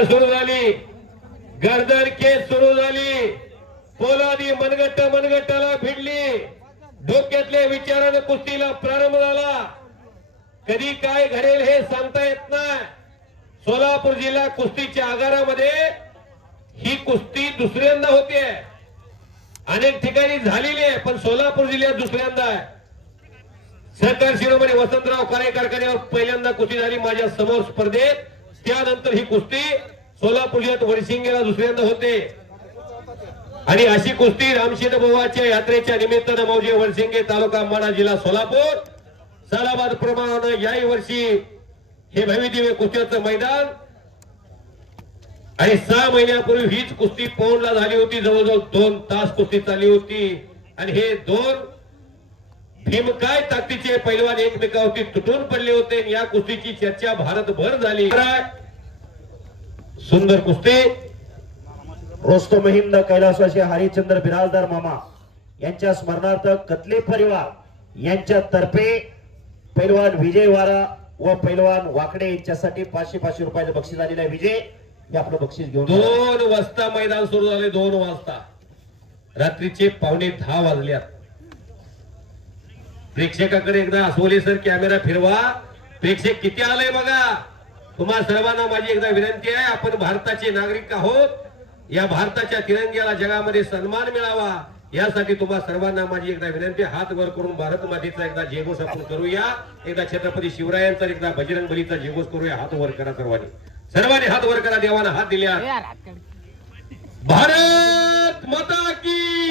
सुरू झाली, गर्दन केस सुरू झाली, पोलादी मनगट्टाला भिडली, डोक्यातल्या विचाराने कुस्तीला प्रारंभ झाला. कधी काय घडेल हे सांगता येत नाही. सोलापूर जिल्हा कुस्तीच्या आगारामध्ये ही कुस्ती दुसऱ्यांदा होते. अनेक ठिकाणी झालेली आहे, पण सोलापूर जिल्ह्यात दुसऱ्यांदा आहे. सहकार शिरोमणी वसंतराव काळे कारखान्यावर पहिल्यांदा कुस्ती झाली माझ्या समोर स्पर्धेत. त्यानंतर ही कुस्ती सोलापूर जिल्ह्यात वडसिंगेला दुसऱ्यांदा होते. आणि अशी कुस्ती रामशेठ बुवाच्या यात्रेच्या निमित्तानं मौजे वडसिंगे तालुका माडा जिल्हा सोलापूर सालाबाद प्रमाणे याही वर्षी हे भव्यदिव्य कुस्त्याचं मैदान. आणि 6 महिन्यापूर्वी हीच कुस्ती पौंडला झाली होती. जवळजवळ 2 तास कुस्ती चालली होती. आणि हे 2 भीमकाय ताकदीचे पैलवान एकमेकावरती तुटून पडले होते. या कुस्तीची चर्चा भारतभर झाली. सुंदर कुस्ती. रोस्तम हिंद कैलासवासी हरिचंद्र बिराजदार मामा यांच्या स्मरणार्थ कतले परिवार यांच्यातर्फे पैलवान विजय वारा व पैलवान वाकडे यांच्यासाठी 500 रुपयाचं बक्षीस आलेलं आहे. विजय हे आपलं बक्षीस घेऊन 2 वाजता मैदान सुरू झाले. 2 वाजता रात्रीचे 9:15 वाजल्यात. प्रेक्षकाकडे एकदा अस्वले सर कॅमेरा फिरवा. प्रेक्षक किती आलंय बघा. तुम्हा सर्वांना माझी एकदा विनंती आहे, आपण भारताचे नागरिक आहोत. या भारताच्या तिरंग्याला जगामध्ये सन्मान मिळावा यासाठी तुम्हा सर्वांना माझी एकदा विनंती. हात वर करून भारत मातेचा एकदा जयघोष आपण करूया. एकदा छत्रपती शिवरायांचा, एकदा बजरंग बलीचा जयघोष करूया. हात वर करा सर्वांनी हात वर करा. देवाला हात दिल्या. भारत माता की,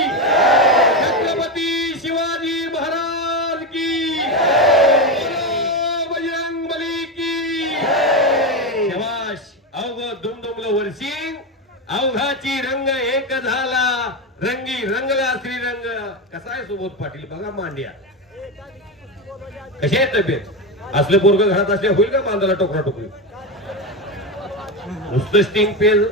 छत्रपती शिवाजी महाराज की, बजरंग बली की. शबाश. अवघ दुमदुमलं वर्षी अवघाची रंग एक झाला, रंगी रंगला श्रीरंग. कसा आहे सुबोध पाटील बघा मांड्या. कशी आहे तब्येत? असले पोरग घरात असले होईल का बांधाला टोकरा टोकरी? नुसतं स्टिंग पेज.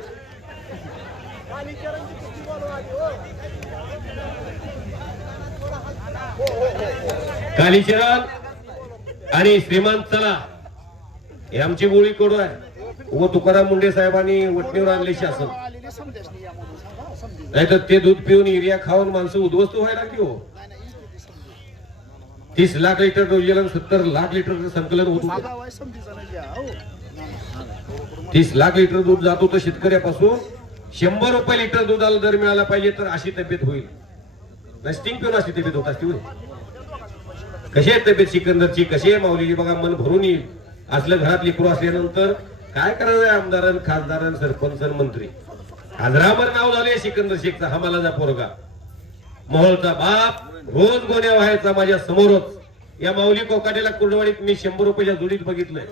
कालीचरण आणि श्रीमंत चला हे आमची गोळी कडू आहे. व तुकाराम मुंडे साहेबांनी वटणीवर आणले शासन. नाहीतर ते दूध पिऊन युरिया खाऊन माणसं उद्ध्वस्त व्हायला की हो. 30 लाख लिटर रोजीला 70 लाख लिटर संकलन होत होतं. 30 लाख लिटर दूध जात होतं शेतकऱ्यापासून. 100 रुपये लिटर दुधाला दर मिळाला पाहिजे तर अशी तब्येत होईल. स्टिंग पिऊन अशी तब्येत होत असते होईल. कशी आहे तब्येत सिकंदरची? कशी आहे माऊलीची? बघा मन भरून येईल. असलं घरात लेकरू असल्यानंतर काय करायचं? आमदार, खासदार, सरपंच, मंत्री. आजरामर नाव झाले सिकंदर शेखचा. हा मला जा पोरगा मोहोळचा बाप. रोज गोण्या व्हायचा माझ्या समोरच. या माऊली कोकाटेला कुर्डवाडीत मी 100 रुपयाच्या जोडीत बघितलंय.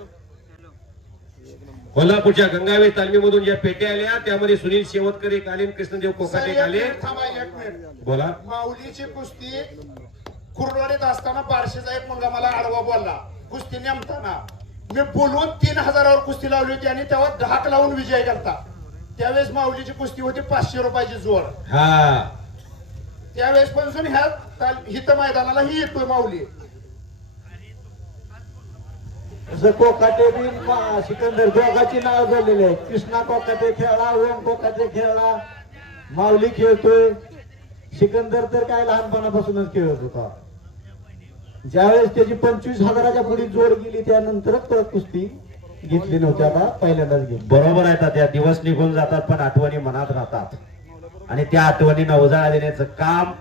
कोल्हापूरच्या गंगावे तालमीमधून ज्या पेट्या आल्या त्यामध्ये सुनील शेवतकर एक आले, कृष्णदेव कोकाटे आले. बोला. माऊलीची कुस्ती कुर्डवाडीत असताना बारशेचा एक मुलगा मला आडवा बोलला कुस्ती नेमताना. मी बोलून 3000वर कुस्ती लावली होती आणि तेव्हा 10 लावून विजय केलता. त्यावेळेस माऊलीची कुस्ती होती 500 रुपयाची जोड. हा त्यावेळेस पासून ह्या हित मैदानाला ही येतोय माऊली. कोकाटे बी सिकंदर दोघांची नाव झालेली आहे. कृष्णा कोकाटे खेळला, ओम कोकाटे खेळला, माऊली खेळतोय. सिकंदर तर काय लहानपणापासूनच खेळत होता. ज्यावेळेस त्याची 25,000च्या पुढे जोड गेली त्यानंतरच परत कुस्ती घेतली नव्हती. आता पहिल्यांदाच घेतली. बरोबर आहे. त्या दिवस निघून जातात पण आठवणी मनात राहतात. आणि त्या आठवणींना उजाळा देण्याचं काम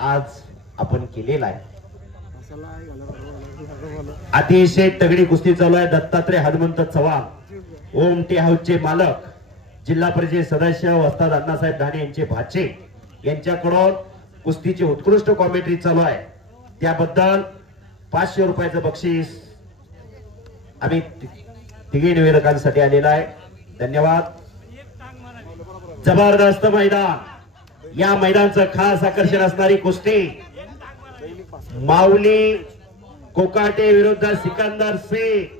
आज आपण केलेलं आहे. अतिशय तगडी कुस्ती चालू आहे. दत्तात्रय हनुमंत चव्हाण ओमटी हाऊसचे मालक, जिल्हा परिषद सदस्य वस्ताद अण्णासाहेब धाणे यांचे भाचे यांच्याकडून कुस्तीची उत्कृष्ट कॉमेंट्री चालू आहे. त्याबद्दल 500 रुपयाचं बक्षीस आम्ही तिघी निवेदकांसाठी आलेला आहे. धन्यवाद. जबरदस्त मैदान. या मैदानाचं खास आकर्षण असणारी कुस्ती माऊली कोकाटे विरुद्ध सिकंदर शेख.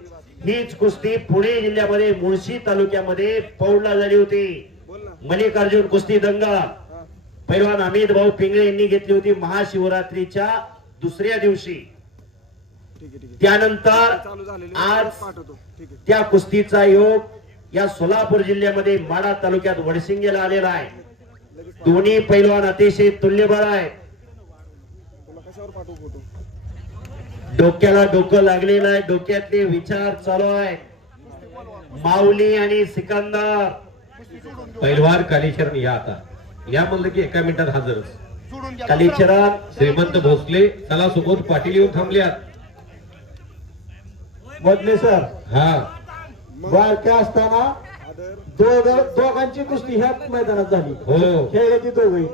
हीच कुस्ती पुणे जिल्ह्यामध्ये मुळशी तालुक्यामध्ये पौडला झाली होती. मल्लिकार्जुन कुस्ती दंगा पैलवान अमित भाऊ पिंगळे यांनी घेतली होती महाशिवरात्रीच्या दुसऱ्या दिवशी. त्यानंतर आज त्या कुस्तीचा योग या सोलापूर जिल्ह्यामध्ये माढा तालुक्यात वडसिंगेला आलेला आहे. दोन्ही पैलवान अतिशय तुल्यबळ आहे. डोक्याला डोकं लागलेलं आहे, डोक्यातले विचार चालू आहे. माऊली आणि सिकंदर पैलवान कालीचरण या आता या म्हणलं की एका मिनिटात हजरच. सोडून द्या. कालीचरण श्रीमंत भोसले चला सुबोध पाटील येऊन थांबल्यात. मधले सर हा बारक्या असताना दोघांची कुस्ती ह्याच मैदानात झाली. हो. खेळले दोघे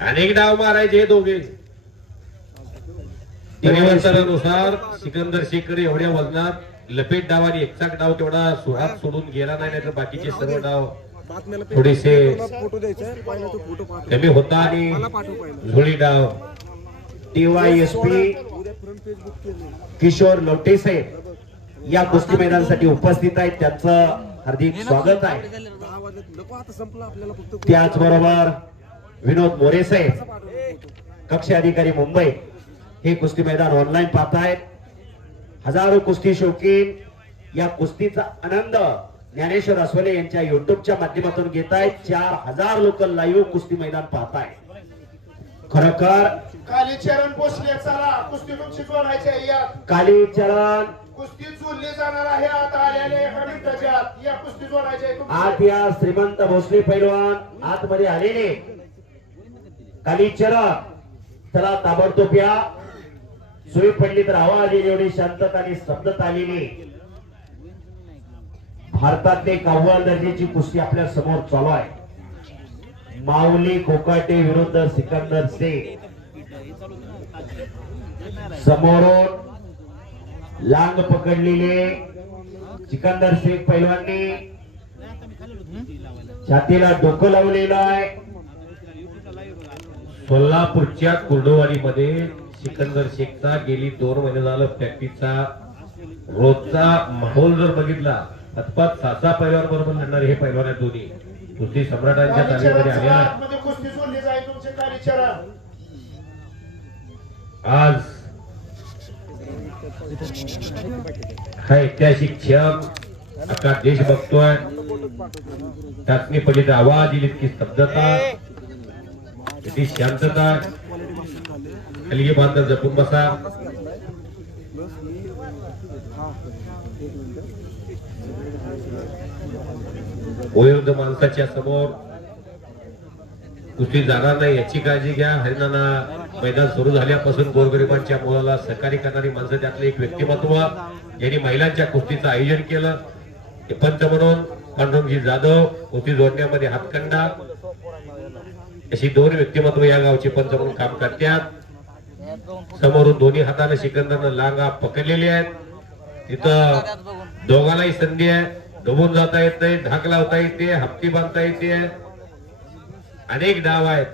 अनेक डाव मारायचे हे दोघे. परिवर्तनानुसार सिकंदर शेखकडे एवढ्या वजनात लपेट डावाने एकचाक डाव तेवढा सुहात सोडून गेला नाही, नाहीतर बाकीचे सर्व डाव थोडेसे कमी होता आणि झोळी डाव. DYSP किशोर लोटे साहेब या कुस्ती मैदानासाठी उपस्थित आहेत, त्यांचं हार्दिक स्वागत आहे. त्याचबरोबर विनोद मोरे साहेब कक्ष अधिकारी मुंबई हे कुस्ती मैदान ऑनलाईन पाहतायत. हजारो कुस्ती शौकीन या कुस्तीचा आनंद ज्ञानेश्वर अस्वले यांच्या युट्यूबच्या माध्यमातून घेत आहेत. 4000 लोक लाईव्ह कुस्ती मैदान पाहतायत. खरोखर कालीचरण भोसले चला कुस्ती तुमची जोडायची आहे. या कालीचरण कुस्ती जोडली जाणार आहे. आता आलेले एका मिनिटाच्या आत या कुस्ती जोडायची आहे तुमची. आत या श्रीमंत भोसले पैलवान आतमध्ये आलेले. कालीचरण चला ताबडतोब या. सोयी पडली तर आवाज येईल एवढी शांतता आणि शब्दता आलेली. भारतातले अव्वल दर्जाची कुस्ती आपल्या समोर चालू आहे. माऊली कोकाटे विरुद्ध सिकंदर शेख. समोरून लांग पकडलेले सिकंदर शेख पैलवाननी छातीला डोकं लावलेलं आहे. सोलापूरच्या कुर्डुवाडीमध्ये सिकंदर शेखचा गेली 2 महिने झालं प्रॅक्टिसचा रोजचा माहोल जर बघितला अथपात 6 पैलवान बरोबर लढणारे हे पैलवान आहेत दोन्ही. कुस्ती सम्राटांच्या ताब्यामध्ये आले आहेत. आतमध्ये कुस्ती जोडली जाईल तुमचे कालीचरण. आज हा ऐतिहासिक क्षण अख्खा देश बघतोय. टाचणी पडली तर आवाज येईल इतकी स्तब्धता, किती शांतता. खाली बांधर जपून बसा. वयोवृद्ध माणसाच्या समोर कुस्ती जाणार नाही याची काळजी घ्या. हरिणाना मैदान सुरू झाल्यापासून गोरगरिबांच्या मुलाला सहकार्य करणारी माणसं त्यातलं एक व्यक्तिमत्व यांनी महिलांच्या कुस्तीचं आयोजन केलं. ते पंच म्हणून पांडुरंगजी जाधव, कुस्ती जोडण्यामध्ये हातखंडा अशी 2 व्यक्तिमत्व या गावचे पंच म्हणून काम करतात. समोरून दोन्ही हाताने सिकंदरनं लांगा पकडलेले आहेत. तिथं दोघांनाही संधी आहे. डोबून जाता येत नाही, ढाक लावता येते, हप्ती बांधता येते. अनेक डाव आहेत.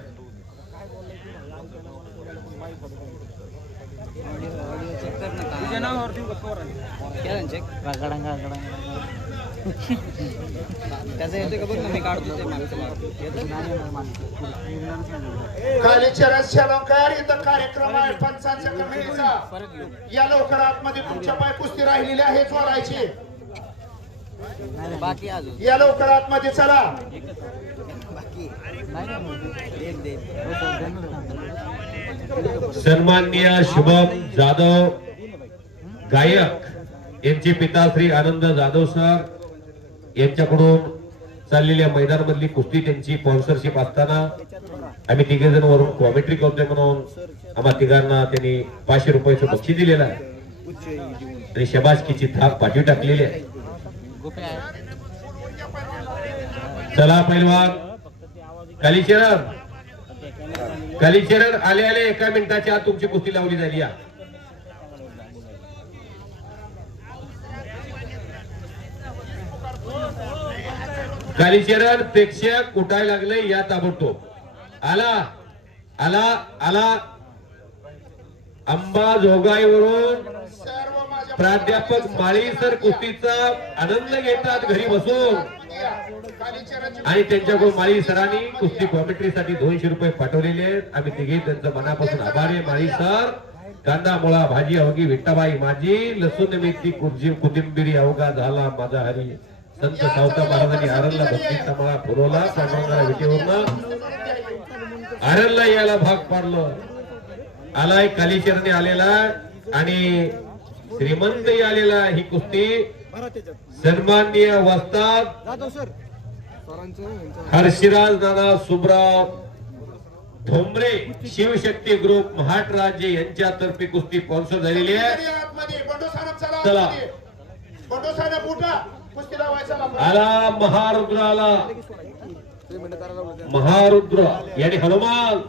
कालीचरण शेलंकर इथं कार्यक्रम आहे पंचांच्या कमिटीचा. या लवकर आतमध्ये तुमच्या पाय कुस्ती राहिलेली आहे जोडायची. या लवकर आतमध्ये चला. सन्माननीय शुभम जाधव गायक यांचे पिता श्री आनंद जाधव सर यांच्याकडून चाललेल्या मैदानामधली कुस्ती त्यांची स्पॉन्सरशिप असताना आम्ही 3 जण वरून कॉमेंट्री करतोय म्हणून आम्हा तिघांना त्यांनी 500 रुपयाचं बक्षीस दिलेलं आहे आणि शबासकीची थाप पाठी टाकलेली आहे. चला पैलवान कालीचरण आले आले एका मिनिटाच्या आत तुमची कुस्ती लावली झाली. या कालीचरण प्रेक्षक उठायला लागले. या ताबडतोब आला आला आला अंबाजोगाईवरून सर्व माझ्या प्राध्यापक माळी सर कुस्तीचा आनंद घेतात घरी बसून कालीचरणची आणि त्यांच्याकडून माळी सरांनी कुस्ती कॉमेंट्रीसाठी 200 रुपये पाठवलेले आहेत. आम्ही तिघे त्यांचं मनापासून आभारी आहे. माळी सर कांदा मुळा भाजी अवघी विठ्ठाबाई माझी लसूण मेथी कुर्जी कोथिंबिरी अवघा झाला माझा हरी संत सावता महाराजांनी आरणला भक्तीचा मळा फुलवला पांडुरंगाला विटेवरनं आरणला यायला भाग पाडलं आलाय कालीचरणी आलेला आणि श्रीमंतही आलेला ही कुस्ती सन्माननीय वस्ताद हर्षिराज नाना सुबराव ठोंबरे शिवशक्ती ग्रुप महाराष्ट्र यांच्यातर्फे कुस्ती स्पॉन्सर झालेली आहे. आतमध्ये बंडू साहेब चला चला. आतमध्ये. बंडू साहेब उठा कुस्ती लावायचा लांब. आला महारुद्र आला महारुद्र याने हनुमान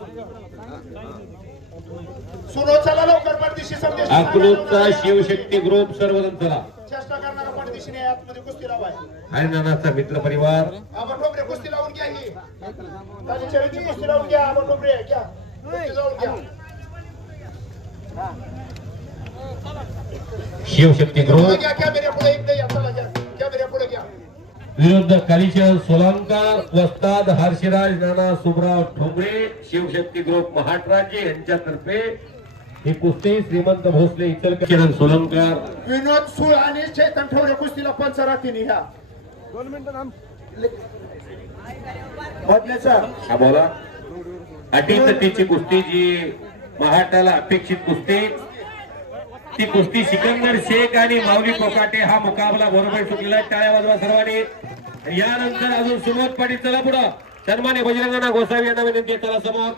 सुनो चला लवकर पाठदिशी संदेश अकलूजचा शिवशक्ती ग्रुप सर्वजण चला. चेष्टा करणारा पाठदिशीने आतमध्ये कुस्ती लावाय. हरिनानाचा मित्र परिवार आपण ठोंबरे कुस्ती लावून घ्या ही आणि चरित्री कुस्ती लावून घ्या आपण ठोंबरे घ्या कुस्ती लावून घ्या. शिवशक्ती ग्रुप घ्या कॅमेऱ्या पुढे एकदा या चला घ्या कॅमेऱ्या पुढे घ्या. विरुद्ध कालीचरण सोलांकर वस्ताद हर्षराज नाना सुबराव ठोंबरे शिवशक्ती ग्रुप महाराष्ट्र यांच्यातर्फे ही कुस्ती श्रीमंत भोसले इचलकरंजी सोलंकर विनोद सुळ आणि चैतन ठोंबरे कुस्तीला पंचरातीने ह्या बदलेचा हा बोला अटीतटीची कुस्ती जी महाटाला अपेक्षित कुस्ती ती कुस्ती सिकंदर शेख आणि माऊली कोकाटे हा मुकाबला बरोबर चुकलेला आहे. टाळ्या वाजवा सर्वांनी. यानंतर अजून सुमोद पाटील चला पुढं सन्मान्य बजरंगाना गोसावी यांना विनंती आहे, चला समोर.